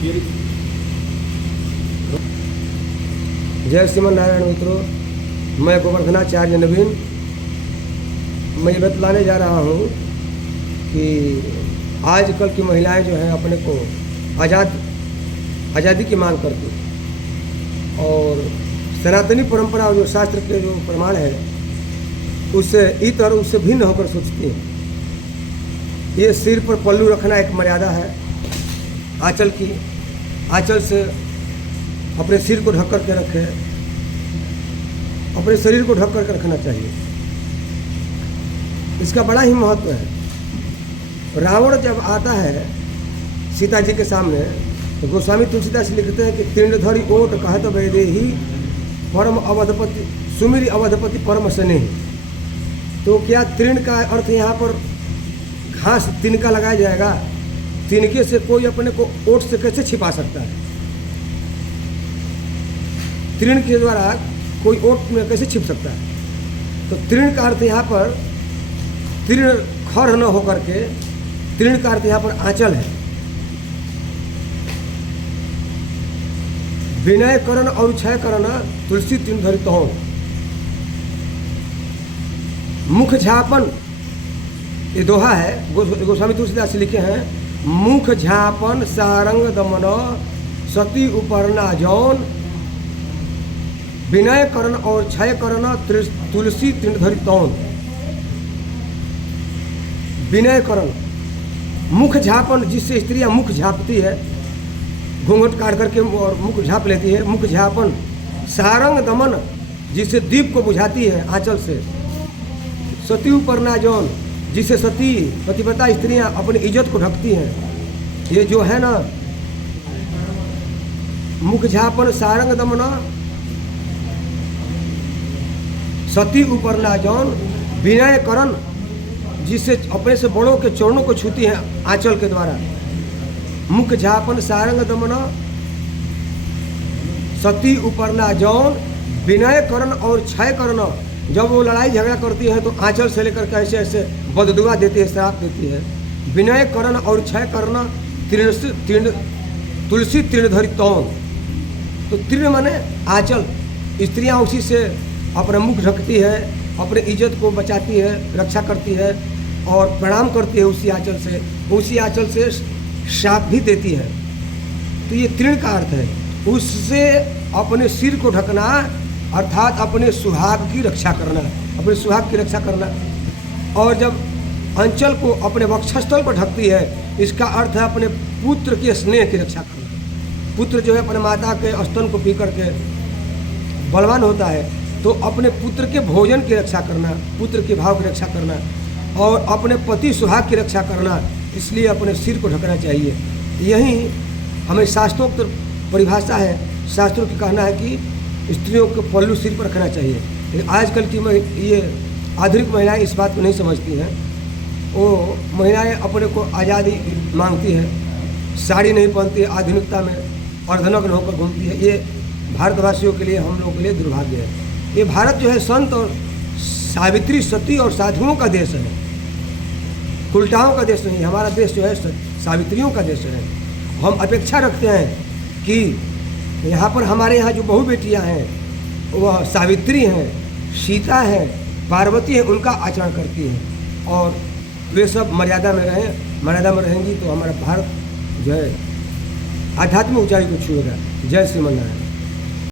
जय श्रीमन नारायण मित्रों, मैं गोवर्धनाचार्य नवीन। मैं ये बतलाने जा रहा हूँ कि आजकल की महिलाएं जो हैं अपने को आज़ादी की मांग करती हैं और सनातनी परंपरा और जो शास्त्र के जो प्रमाण है उससे इतर और उससे भिन्न होकर सोचती हैं। ये सिर पर पल्लू रखना एक मर्यादा है आंचल की। आंचल से अपने सिर को ढक कर के रखे, अपने शरीर को ढक कर के रखना चाहिए। इसका बड़ा ही महत्व है। रावण जब आता है सीता जी के सामने तो गोस्वामी तुलसीदास लिखते हैं कि तीर्णधरी ओट कहत वैदेही परम अवधपति सुमिरी अवधपति परम स्नेही। तो क्या तीर्ण का अर्थ यहाँ पर घास तिनका लगाया जाएगा? तिनके से कोई अपने को ओट से कैसे छिपा सकता है? तीर्ण के द्वारा कोई ओट में कैसे छिप सकता है? तो तीर्ण का अर्थ यहाँ पर तीर्ण खर न होकर के तीर्ण का अर्थ यहाँ पर आंचल है। विनय करण और क्षय करण तुलसी तीर्ण धरी तो मुख झापन, ये दोहा है गोस्वामी तुलसीदास लिखे हैं। मुख झापन सारंग दमन सती उपरना जौन विनय करण और क्षय करण तुलसी तृणधरी तौन। विनय करण, मुख झापन, जिससे स्त्रियां मुख झापती है, घूंघट काट करके और मुख झाप लेती है। मुख झापन सारंग दमन, जिससे दीप को बुझाती है आंचल से। सती उपरना जौन, जिसे सती पतिव्रता स्त्रियां अपनी इज्जत को ढकती हैं। ये जो है ना मुख झापन सारंग दमन सती उपरना जौन विनय करण, जिससे अपने से बड़ों के चरणों को छूती हैं आंचल के द्वारा। मुख झापन सारंग दमन सती उपरना जौन विनय करण और क्षय करण। जब वो लड़ाई झगड़ा करती है तो आंचल से लेकर के ऐसे ऐसे बददुआ देती है, श्राप देती है। विनय करण और क्षय करण तुलसी तृणधरी तौन। तो तृण माने आंचल, स्त्रियां उसी से अपना मुख ढकती है, अपने इज्जत को बचाती है, रक्षा करती है और प्रणाम करती है उसी आंचल से। उसी आंचल से शाप भी देती है। तो ये तृण का अर्थ है। उससे अपने सिर को ढकना अर्थात अपने सुहाग की रक्षा करना, अपने सुहाग की रक्षा करना। और जब अंचल को अपने वक्षस्थल पर ढकती है, इसका अर्थ है अपने पुत्र के स्नेह की रक्षा करना। पुत्र जो है अपने माता के स्तन को पी करके बलवान होता है, तो अपने पुत्र के भोजन की रक्षा करना, पुत्र के भाव की रक्षा करना और अपने पति सुहाग की रक्षा करना। इसलिए अपने सिर को ढकना चाहिए। यही हमें शास्त्रोक्त परिभाषा है। शास्त्रों का कहना है कि स्त्रियों को पल्लू सिर पर रखना चाहिए। लेकिन आजकल की ये आधुनिक महिलाएं इस बात को नहीं समझती हैं। वो महिलाएं अपने को आज़ादी मांगती हैं, साड़ी नहीं पहनती है, आधुनिकता में अर्धनग्न होकर घूमती है। ये भारतवासियों के लिए, हम लोगों के लिए दुर्भाग्य है। ये भारत जो है संत और सावित्री सती और साधुओं का देश है, उल्टाओं का देश नहीं। हमारा देश जो है सावित्रियों का देश है। हम अपेक्षा रखते हैं कि यहाँ पर हमारे यहाँ जो बहू बेटियाँ हैं वह सावित्री हैं, सीता हैं, पार्वती हैं, उनका आचरण करती हैं और वे सब मर्यादा में रहें। मर्यादा में रहेंगी तो हमारा भारत जो है आध्यात्मिक ऊंचाई को छुएगा। जय श्रीमन नारायण।